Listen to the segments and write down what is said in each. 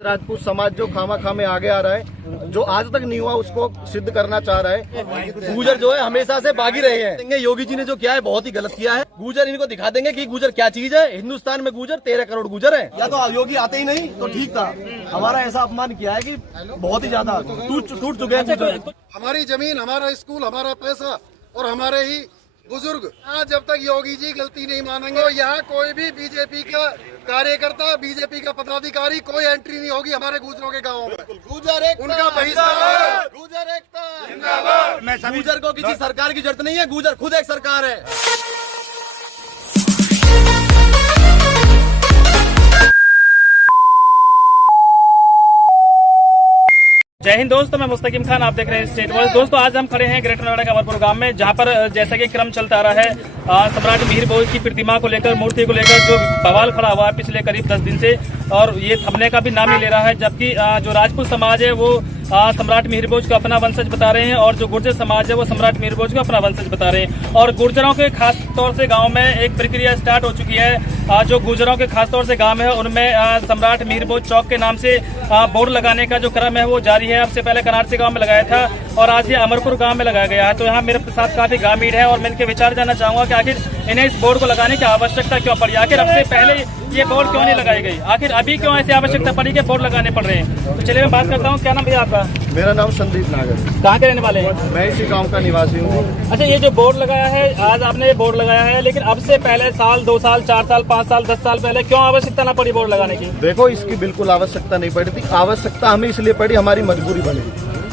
राजपूत समाज जो खामा में आगे आ रहा है, जो आज तक नहीं हुआ उसको सिद्ध करना चाह रहा है। गुजर जो है हमेशा से बागी रहे हैं। योगी जी ने जो किया है बहुत ही गलत किया है। गुजर इनको दिखा देंगे कि गुजर क्या चीज है। हिंदुस्तान में गुजर 13 करोड़ गुजर है। या तो योगी आते ही नहीं तो ठीक था। हमारा ऐसा अपमान किया है कि बहुत ही ज्यादा टूट चुके हैं। हमारी जमीन, हमारा स्कूल, हमारा पैसा और हमारे ही बुजुर्ग। आज जब तक योगी जी गलती नहीं मानेंगे तो यहाँ कोई भी बीजेपी का कार्यकर्ता, बीजेपी का पदाधिकारी कोई एंट्री नहीं होगी हमारे गुजरों के गाँव में। गुजर एक उनका बहिष्कार, गुजर एकता। गुजर को किसी सरकार की जरूरत नहीं है। गुजर खुद एक सरकार है। जय हिंद दोस्तों, मैं मुस्तकिम खान, आप देख रहे हैं स्टेट वॉइस। दोस्तों आज हम खड़े हैं ग्रेटर नोएडा के अमरपुर गांव में, जहां पर जैसा कि क्रम चलता आ रहा है सम्राट मिहिर भोज की प्रतिमा को लेकर, मूर्ति को लेकर जो बवाल खड़ा हुआ है पिछले करीब 10 दिन से, और ये थमने का भी नाम नहीं ले रहा है। जबकि जो राजपूत समाज है वो सम्राट मिहिर भोज को अपना वंशज बता रहे हैं, और जो गुर्जर समाज है वो सम्राट मिहिर भोज को अपना वंशज बता रहे हैं। और गुर्जरों के खास तौर से गांव में एक प्रक्रिया स्टार्ट हो चुकी है। जो गुर्जरों के खास तौर से गांव है उनमें सम्राट मिहिर भोज चौक के नाम से बोर्ड लगाने का जो क्रम है वो जारी है। अब से पहले कनारसी गांव में लगाया था और आज ये अमरपुर गांव में लगाया गया है। तो यहाँ मेरे साथ काफी ग्रामीण है और मैं इनके विचार जानना चाहूंगा कि आखिर इन्हें इस बोर्ड को लगाने की आवश्यकता क्यों पड़ी, आखिर अब से पहले ये बोर्ड क्यों नहीं लगाई गई, आखिर अभी क्यों ऐसी आवश्यकता पड़ी कि बोर्ड लगाने पड़ रहे हैं। तो चलिए मैं बात करता हूँ। क्या नाम भैया आपका? मेरा नाम संदीप नागर। कहाँ के रहने वाले हैं? मैं इसी गांव का निवासी हूँ। अच्छा, ये जो बोर्ड लगाया है, आज आपने ये बोर्ड लगाया है, लेकिन अब से पहले साल, 2 साल, 4 साल, 5 साल, 10 साल पहले क्यों आवश्यकता न पड़ी बोर्ड लगाने की? देखो, इसकी बिल्कुल आवश्यकता नहीं पड़ी थी। आवश्यकता हमें इसलिए पड़ी, हमारी मजबूरी बनी,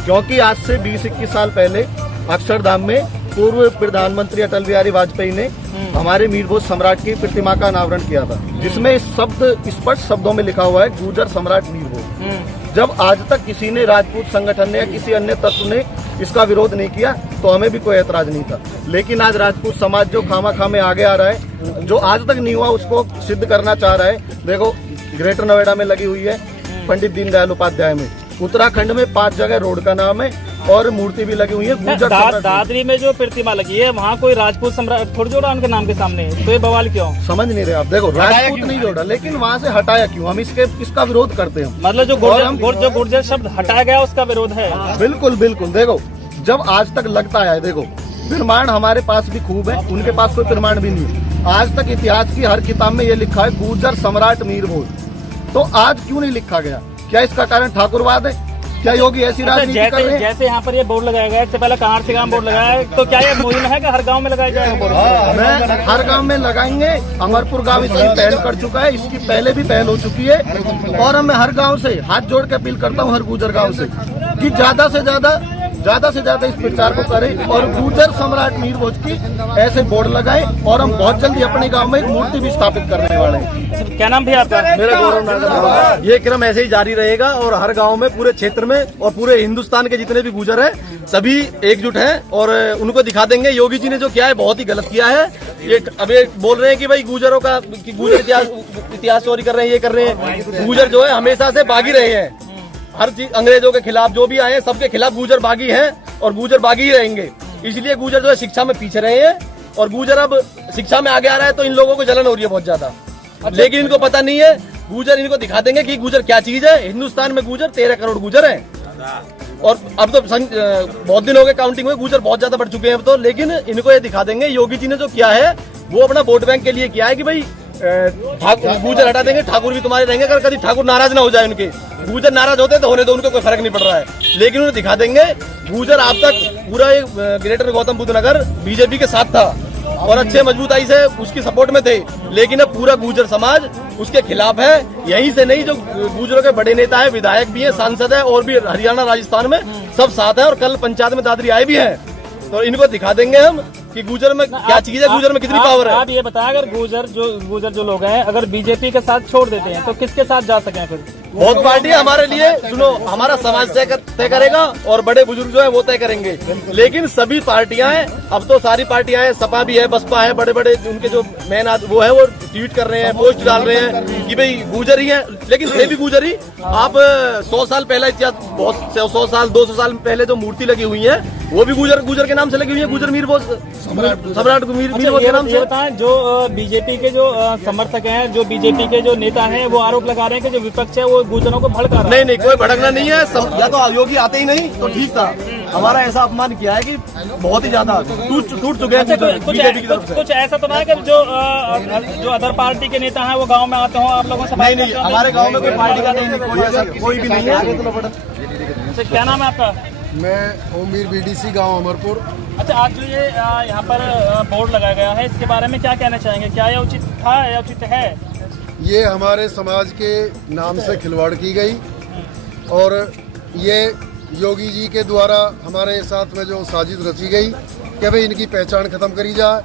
क्योंकि आज से 20-21 साल पहले अक्षरधाम में पूर्व प्रधानमंत्री अटल बिहारी वाजपेयी ने हमारे मिहिर भोज सम्राट की प्रतिमा का अनावरण किया था, जिसमें शब्द स्पष्ट शब्दों में लिखा हुआ है गुजर सम्राट मिहिर भोज। जब आज तक किसी ने, राजपूत संगठन ने या किसी अन्य तत्व ने इसका विरोध नहीं किया तो हमें भी कोई ऐतराज नहीं था। लेकिन आज राजपूत समाज जो खामा में आगे आ रहा है, जो आज तक नहीं हुआ उसको सिद्ध करना चाह रहा है। देखो, ग्रेटर नोएडा में लगी हुई है, पंडित दीनदयाल उपाध्याय में, उत्तराखंड में 5 जगह रोड का नाम है और मूर्ति भी लगी हुई है। दादरी में जो प्रतिमा लगी है वहाँ कोई राजपूत सम्राट थोड़ी जोड़ा उनके नाम के सामने, तो ये बवाल क्यों? समझ नहीं रहे आप। देखो, राजपूत नहीं जोड़ा, लेकिन वहाँ से हटाया क्यों? हम इसका विरोध करते हैं। मतलब जो गुर्जर शब्द हटाया गया उसका विरोध है। बिल्कुल बिल्कुल। देखो, जब आज तक लगता है, देखो प्रमाण हमारे पास भी खूब है, उनके पास कोई प्रमाण भी नहीं है। आज तक इतिहास की हर किताब में ये लिखा है गुजर सम्राट मिहिर भोज, तो आज क्यों नहीं लिखा गया? क्या इसका कारण ठाकुरवाद है? क्या योगी ऐसी राजनीति कर रहे हैं? जैसे यहाँ पर ये बोर्ड लगाया गया, इससे पहले कनारसी गांव बोर्ड लगाया है, तो क्या ये मुहिम है कि हर गांव में लगाया जाएगा बोर्ड? मैं हर गांव में लगाएंगे। अमरपुर गांव इसकी पहल कर चुका है, इसकी पहले भी पहल हो चुकी है। और मैं हर गांव से हाथ जोड़ के अपील करता हूं, हर गुजर गांव से, कि ज्यादा से ज्यादा इस प्रचार को करें और गुजर सम्राट मिहिर भोज की ऐसे बोर्ड लगाएं। और हम बहुत जल्दी अपने गांव में एक मूर्ति भी स्थापित करने वाले हैं। क्या नाम भी आपका? मेरा गौरव नागर। ये क्रम ऐसे ही जारी रहेगा और हर गांव में, पूरे क्षेत्र में और पूरे हिंदुस्तान के जितने भी गुजर हैं सभी एकजुट हैं और उनको दिखा देंगे योगी जी ने जो किया है बहुत ही गलत किया है। ये अब ये बोल रहे हैं कि भाई गुजरों का, कि गुजर इतिहास चोरी कर रहे हैं, ये कर रहे हैं। गुजर जो है हमेशा से बागी रहे हैं। हर चीज, अंग्रेजों के खिलाफ जो भी आए हैं सबके खिलाफ गुजर बागी हैं और गुजर बागी ही रहेंगे। इसलिए गुजर जो है शिक्षा में पीछे रहे हैं और गुजर अब शिक्षा में आगे आ रहा है, तो इन लोगों को जलन हो रही है बहुत ज्यादा। लेकिन इनको पता नहीं है, गुजर इनको दिखा देंगे कि गुजर क्या चीज है। हिंदुस्तान में गुजर 13 करोड़ गुजर है और अब तो बहुत दिन हो गए काउंटिंग में, गुजर बहुत ज्यादा बढ़ चुके हैं अब तो। लेकिन इनको ये दिखा देंगे योगी जी ने जो किया है वो अपना वोट बैंक के लिए किया है कि भाई गुजर हटा देंगे, ठाकुर भी तुम्हारे रहेंगे। अगर कभी ठाकुर नाराज ना हो जाए, उनके गुजर नाराज होते तो होने दो, उनको कोई फर्क नहीं पड़ रहा है। लेकिन उन्हें दिखा देंगे गुजर आज तक पूरा ग्रेटर गौतम बुद्ध नगर बीजेपी के साथ था और अच्छे मजबूताई से उसकी सपोर्ट में थे। लेकिन अब पूरा गुजर समाज उसके खिलाफ है। यहीं से नहीं, जो गुजरों के बड़े नेता है, विधायक भी है, सांसद है और भी हरियाणा राजस्थान में सब साथ है और कल पंचायत में दादरी आए भी हैं। तो इनको दिखा देंगे हम कि गुजर में क्या चीज है, गुजर में कितनी पावर है। आप ये बताएं, अगर गुजर जो लोग हैं अगर बीजेपी के साथ छोड़ देते हैं तो किसके साथ जा सकें? फिर बहुत पार्टी हमारे लिए, सुनो, हमारा समाज तय करेगा और बड़े बुजुर्ग जो है वो तय करेंगे। लेकिन सभी पार्टियां हैं, अब तो सारी पार्टियां हैं, सपा भी है, बसपा है, बड़े बड़े उनके जो मेन वो है वो ट्वीट कर रहे हैं, पोस्ट डाल रहे हैं कि भाई गुजर ही है। लेकिन थे भी गुजर ही। आप 100 साल पहले, 100 साल 200 साल पहले जो मूर्ति लगी हुई है वो भी गुजर के नाम से लगी हुई है, गुजर मिहिर भोज सम्राट मिहिर भोज के नाम से। बताएं, जो बीजेपी के जो समर्थक हैं, जो बीजेपी के जो नेता हैं, वो आरोप लगा रहे हैं कि जो विपक्ष है वो गुजरों को भड़का रहा है। नहीं, कोई भड़कना नहीं है। या तो योगी आते ही नहीं तो ठीक था। हमारा ऐसा अपमान किया है कि बहुत ही ज्यादा टूट चुके हैं बीजेपी की तरफ से। कुछ ऐसा तो ना है कि जो अदर पार्टी के नेता हैं वो गांव में आते हो आप लोगों से? नहीं, हमारे गांव में कोई पार्टी का नहीं, कोई ऐसा कोई भी नहीं है। अच्छा, क्या नाम है आपका? मैं ओमीर बीडीसी गांव अमरपुर। अच्छा, आज जो ये यहाँ पर बोर्ड लगाया गया है, इसके बारे में क्या कहना चाहेंगे? क्या यह उचित था या उचित है? ये हमारे समाज के नाम से खिलवाड़ की गई और ये योगी जी के द्वारा हमारे साथ में जो साजिश रची गई कि भाई इनकी पहचान खत्म करी जाए।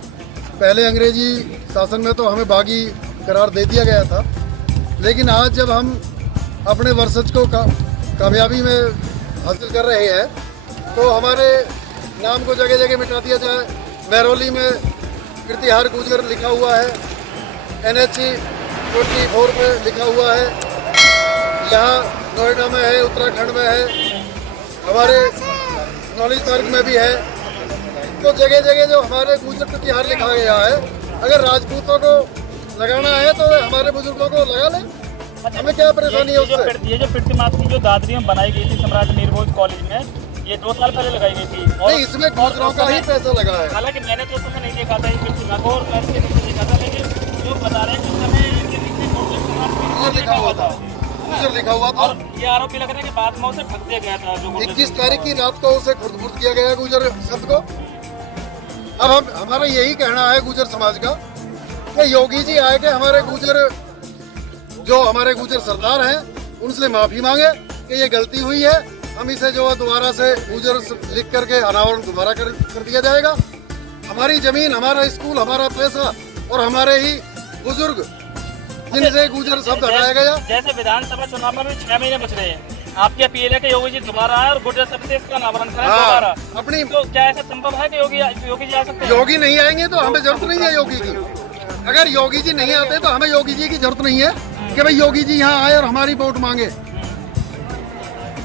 पहले अंग्रेजी शासन में तो हमें बागी करार दे दिया गया था, लेकिन आज जब हम अपने वर्षज को कामयाबी में हासिल कर रहे हैं तो हमारे नाम को जगह जगह मिटा दिया जाए। महरौली में कीर्तिहार गुजर लिखा हुआ है, NH 24 में लिखा हुआ है, यहाँ नोएडा में है, उत्तराखंड में है, हमारे नॉलेज पार्क में भी है। तो जगह जगह जो हमारे गुजर कीर्तिहार लिखा गया है, अगर राजपूतों को लगाना है तो हमारे बुजुर्गों को लगा लें, हमें क्या परेशानी है उससे। ये जो प्रतिमा की जो दादरी में बनाई गई थी सम्राट मीर भोज कॉलेज में, ये 2 साल पहले लगाई गई थी और नहीं, इसमें गुजरों का ही पैसा लगा है। हालांकि मैंने तो उस समय नहीं देखा था ये प्रतिमा को और मैं इसके नीचे देखा था, लेकिन जो बता रहे हैं कि उस समय इनके नीचे गुजर लिखा हुआ था, गुजर लिखा हुआ था। और ये आरोपी लग रहा है कि बाद में उसे ठग दिया गया था। जो 21 तारीख की रात को उसे खुर्द किया गया गुजर शब्द को। अब हम हमारा यही कहना है गुजर समाज का कि योगी जी आए के हमारे गुजर जो हमारे गुजर सरदार हैं उनसे माफी मांगे कि ये गलती हुई है। हम इसे जो है दोबारा से गुजर लिख करके अनावरण दोबारा कर दिया जाएगा। हमारी जमीन, हमारा स्कूल, हमारा पैसा और हमारे ही बुजुर्ग जिनसे गुजर शब्द हटाया गया। जैसे विधानसभा चुनाव में भी 6 महीने बच रहे हैं, आपकी अपील है कि योगी जी दोबारा आए और गुजर शब्द से इसका अनावरण करें दोबारा। अपनी तो क्या ऐसा संभव है कि योगी जी आ सकते हैं? योगी नहीं आएंगे तो हमें जरूरत नहीं है योगी की। अगर योगी जी नहीं आते तो हमें योगी जी की जरूरत नहीं है कि भाई योगी जी यहाँ आए और हमारी वोट मांगे।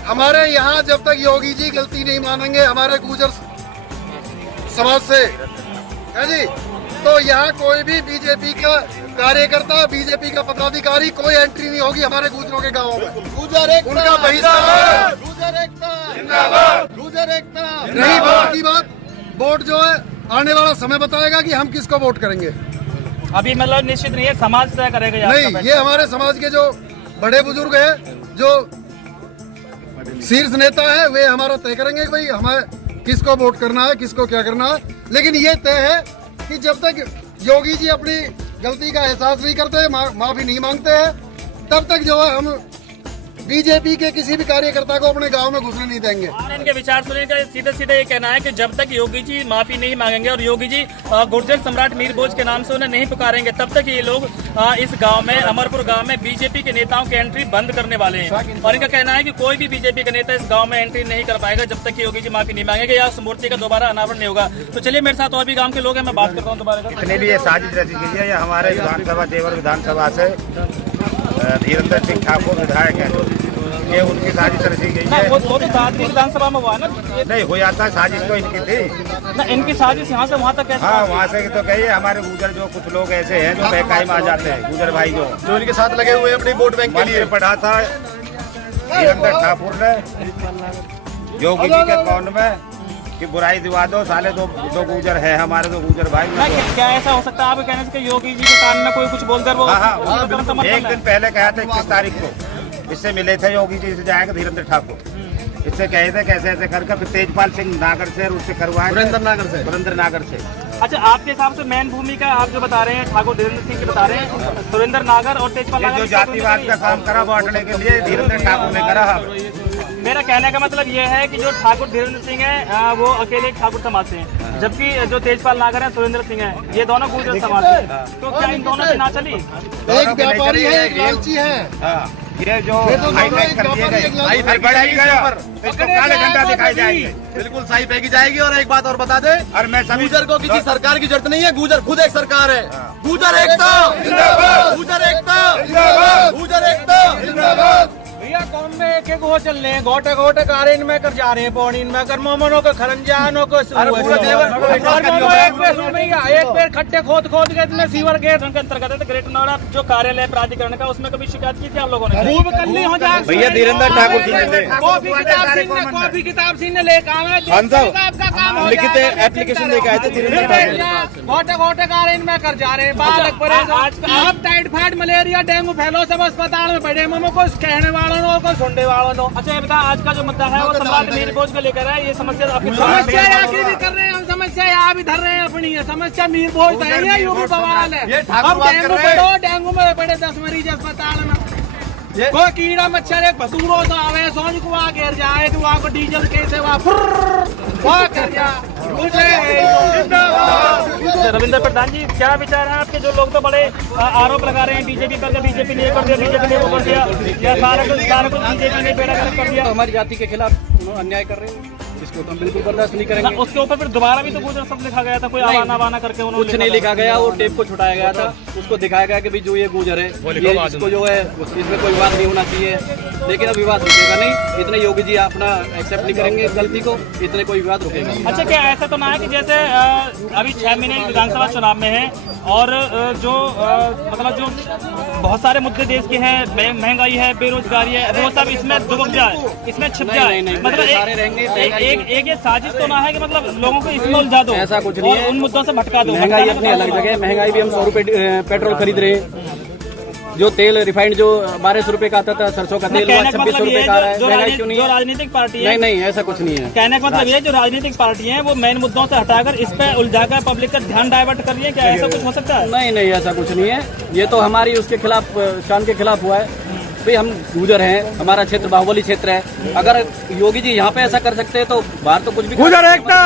हमारे यहाँ जब तक योगी जी गलती नहीं मानेंगे हमारे गुजर समाज से, है जी, तो यहाँ कोई भी बीजेपी का कार्यकर्ता, बीजेपी का पदाधिकारी कोई एंट्री नहीं होगी हमारे गुजरों के गाँव में। गुजर एकता, उनका बहिष्कार, गुजर एकता जिंदाबाद, गुजर एकता। रही वोट की बात, वोट जो है आने वाला समय बताएगा कि हम किसको वोट करेंगे। अभी मतलब निश्चित नहीं है, समाज तय करेगा। नहीं, ये हमारे समाज के जो बड़े बुजुर्ग हैं, जो शीर्ष नेता है, वे हमारा तय करेंगे कि भाई हमें किसको वोट करना है, किसको क्या करना है। लेकिन ये तय है कि जब तक योगी जी अपनी गलती का एहसास नहीं करते, माफी नहीं मांगते हैं, तब तक जो है हम बीजेपी के किसी भी कार्यकर्ता को अपने गांव में घुसने नहीं देंगे। इनके विचार सुनने का सीधे सीधे ये कहना है कि जब तक योगी जी माफी नहीं मांगेंगे और योगी जी गुर्जर सम्राट मीर भोज के नाम से उन्हें नहीं पुकारेंगे, तब तक ये लोग इस गांव में, अमरपुर गांव में बीजेपी के नेताओं की एंट्री बंद करने वाले हैं। और इनका कहना है कि कोई भी बीजेपी का नेता इस गाँव में एंट्री नहीं कर पाएगा जब तक योगी जी माफी नहीं मांगेंगे या उस मूर्ति का दोबारा अनावरण नहीं होगा। तो चलिए, मेरे साथ और भी गाँव के लोग हैं, मैं बात करता हूँ दोबारा। जितने भी ये साजिश रची गई है, ये हमारे विधानसभा जेवर विधानसभा से धीरेन्द्र सिंह ठाकुर विधायक है, ये उनकी साजिश रची गई है। वो तो दादरी विधानसभा में हुआ है ना? नहीं हो जाता, साजिश तो इनकी थी ना, इनकी साजिश यहाँ से वहाँ तक कैसे? हाँ, वहाँ से तो कहिए हमारे गुजर जो कुछ लोग ऐसे हैं जो बेकायम आ जाते हैं, गुजर भाई जो इनके साथ लगे हुए हैं अपनी वोट बैंक के लिए। पढ़ा था धीरेन्द्र ठाकुर ने योगी जी के अकाउंट में कि बुराई दिवा दो, साले दो गुजर है हमारे, दो गुजर भाई। क्या ऐसा हो सकता है आपके कहने से योगी जी के कान में कोई कुछ बोल कर वो? एक दिन पहले कहा था 21 तारीख को इससे मिले थे योगी जी से जाएगा धीरेन्द्र ठाकुर, इससे कहे थे कैसे ऐसे करके, फिर तेजपाल सिंह नागर से उससे करवाए, सुरेंद्र नागर से। अच्छा, आपके हिसाब से मेन भूमिका आप जो बता रहे हैं ठाकुर धीरेन्द्र सिंह की बता रहे हैं, सुरेंद्र नागर और तेजपाल नागर, जो जातिवाद का काम करा बांटने के लिए धीरेन्द्र ठाकुर ने करा। मेरा कहने का मतलब ये है कि जो ठाकुर धीरेन्द्र सिंह है वो अकेले ठाकुर समाज से हैं, जबकि जो तेजपाल नागर है सुरेंद्र सिंह है, ये दोनों गुजर समाज से। तो क्या इन दोनों की ना चली? एक व्यापारी है, एक लालची है। ये जो हाईटेक कर दिए गए, बढ़ाई गया, इसको काले झंडा दिखाई जाएंगे, बिल्कुल सही फेंकी जाएगी। और एक बात और बता दे, और मैं सभी गुजर को किसी सरकार की जरूरत नहीं है, गुजर खुद एक सरकार है। गुजर एकता, गुजर एकता, गुजर एकता। भैया कौन में एक एक वो चल रहे हैं, गोटे गोटे कार इनमें कर जा रहे हैं, पौड़ी इनमें कर मोमनो को खरंजानो को एक पेड़ खट्टे खोद खोद के इतने सीवर गेट के अंतर्गत है। तो ग्रेटर नोएडा जो कार्यालय प्राधिकरण का, उसमें कभी शिकायत की थी आप लोगों ने? खूब करनी हो जाए भैया धीरेन्द्र ठाकुर जी कॉपी किताब सीने लेकर आवे, आपका काम हो लिखित एप्लीकेशन लेकर आए थे धीरेन्द्र ठाकुर। गोटे गोटे कार इनमें कर जा रहे हैं, बालक परेशान। अब टाइफाइड मलेरिया डेंगू फैलो सब अस्पताल में बड़े ममो को कहने वालों को सुनने वालों। अच्छा ये बता, आज का जो मुद्दा है वो सम्राट मिहिर भोज को लेकर है। ये समस्या आपकी समस्या आगे भी कर रहे हैं, हम समस्या यहाँ भी धर रहे हैं अपनी। ये समस्या मीर भोज है, यूपी बवाल है। अब डेंगू में बड़े 10 मरीज अस्पताल में, कोई कीड़ा मच्छर एक भसूरों से आवे, सोच को वहाँ गिर जाए तो वहाँ को डीजल कैसे वहाँ कर जा। रविंद्र प्रधान जी, क्या विचार है आपके? जो लोग तो बड़े आरोप लगा रहे हैं बीजेपी पर, बीजेपी ने कर दिया, बीजेपी ने वो कर दिया, या सारा कुछ बीजेपी ने बेड़ा कर दिया। हमारी जाति के खिलाफ अन्याय कर रहे हैं, इसको तो हम बिल्कुल बर्दाश्त नहीं करेंगे। उसके ऊपर फिर दोबारा भी तो गुजर सब लिखा गया था, कोई आवाना वाना करके उन्होंने कुछ नहीं लिखा गया, वो टेप को छुटाया गया था, उसको दिखाया गया कि भाई जो ये गुजर है ये इसको जो है इसमें कोई विवाद नहीं होना चाहिए, लेकिन अब विवाद रुकेगा नहीं। इतने योगी जी अपना एक्सेप्ट नहीं करेंगे गलती को, इतने कोई विवाद रुकेगा। अच्छा, क्या ऐसा तो ना है कि जैसे अभी 6 महीने विधानसभा चुनाव में है और जो मतलब जो बहुत सारे मुद्दे देश के हैं, महंगाई है, बेरोजगारी है, वो सब इसमें दुबक जाए, इसमें छिप जाए, मतलब एक ये साजिश तो ना है कि मतलब लोगों को इसमें उलझा दो, ऐसा कुछ नहीं है, उन मुद्दों से भटका दो। महंगाई अपनी अलग जगह है, महंगाई भी हम 100 रुपए पेट्रोल खरीद रहे हैं, जो तेल रिफाइंड जो 1200 रुपए का आता था, सरसों का तेल 2600 रुपए का है। महंगाई क्यों नहीं है? जो राजनीतिक पार्टी है, नहीं ऐसा कुछ नहीं है। कहने का मतलब ये, जो राजनीतिक पार्टी है वो मेन मुद्दों से हटाकर इस पे उलझाकर पब्लिक का ध्यान डाइवर्ट कर रही है, क्या ऐसा कुछ हो सकता है? नहीं ऐसा कुछ नहीं है, ये तो हमारी उसके खिलाफ शान के खिलाफ हुआ है। भाई हम गुजर हैं, हमारा क्षेत्र बाहुबली क्षेत्र है, अगर योगी जी यहाँ पे ऐसा कर सकते हैं तो बाहर तो कुछ भी गुजर एकता।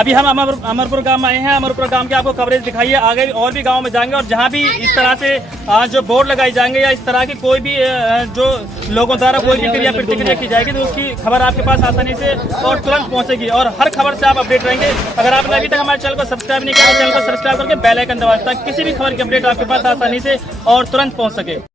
अभी हम अमरपुर गांव में आए हैं, अमरपुर गांव के आपको कवरेज दिखाइए, आगे और भी गांव में जाएंगे और जहां भी इस तरह से जो बोर्ड लगाए जाएंगे या इस तरह की कोई भी जो लोगों द्वारा कोई भी क्रिया प्रतिक्रिया की जाएगी तो उसकी खबर आपके पास आसानी से और तुरंत पहुंचेगी और हर खबर से आप अपडेट रहेंगे। अगर आपने अभी तक हमारे चैनल को सब्सक्राइब नहीं किया तो चैनल को सब्सक्राइब करके बेल आइकन दबाएं ताकि किसी भी खबर की अपडेट आपके पास आसानी से और तुरंत पहुंच सके।